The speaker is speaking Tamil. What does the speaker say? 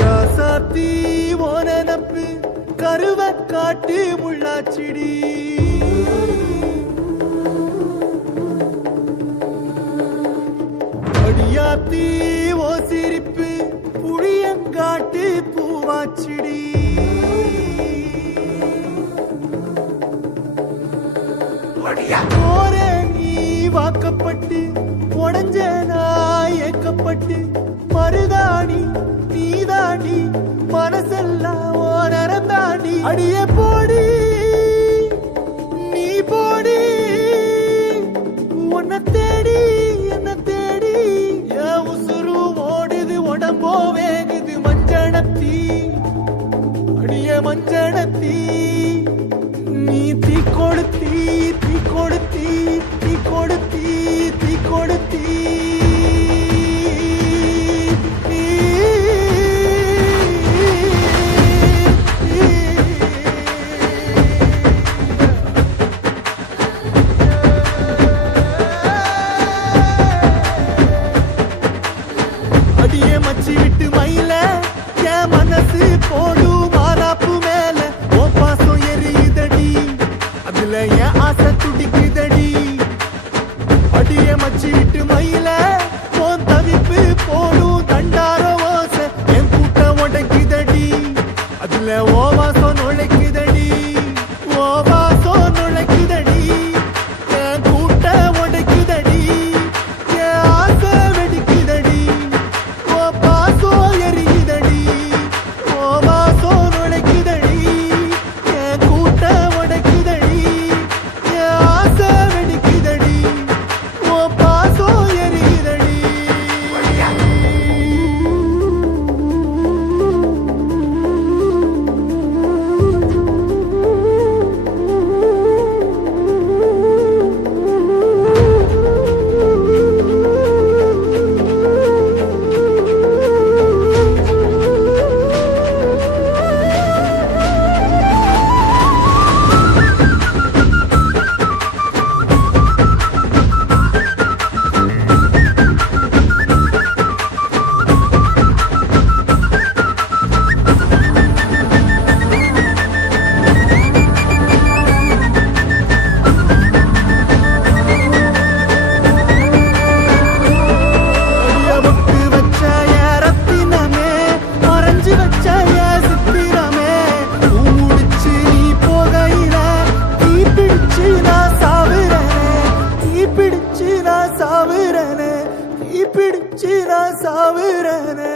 ராசாத்தி ஓனப்பு கருவ காட்டு முள்ளாச்சிடி அடியாத்தி ஓ சிரிப்பு புளியங்காட்டு பூவாச்சிடி போற நீ வாக்கப்பட்டு உடஞ்ச நாய் ஏக்கப்பட்டு மருதாணி நீதாண்டி மனசெல்லாம் ஓரம் தாண்டி அடியே போடி நீ போடி உன்னை தேடி என்ன தேடி என் உசுரு ஓடுது உடம்போ வேகுது மஞ்சனத்தி அடிய மஞ்சனத்தி நீ தீ கொடுத்தி தீ கொடுத்தி தீ கொடுத்தி தீ கொடுத்தி அடியே மச்சி விட்டு மயில என் மனசு போடு மாறாப்பு மேல ஓ பாசம் எரியுதடி அதுல என் ஆசை துடிக்குதடி அடியே மச்சி விட்டு மயில போன் தவிப்பு போடும் தண்டார ஓசை என் கூட்டம் உடைக்குதடி அதுல ஓ வாசம் நுழைக்குதடி ஓ வாசம் நுழைக்குதடி என் கூட்டம் உடைக்குதடி என் ஆசை வெடிக்குதடி ஓ பாசம் எரியுதடி ஓ வாசம் நுழைக்குதடி என் கூட்டம் உடைக்குதடி என் ஆசை வெடிக்குதடி ஓ பாசம் எரியுதடி அடியமுக்கு வச்ச என் ரத்தினமே மறைஞ்சு வச்ச என் சித்திரமே பூ முடிச்சு நீ போகையில தீ பிடிச்சு நான் சாவுறனே தீ பிடிச்சு நான் சாவுறனே தீ பிடிச்சு நான் சாவுறனே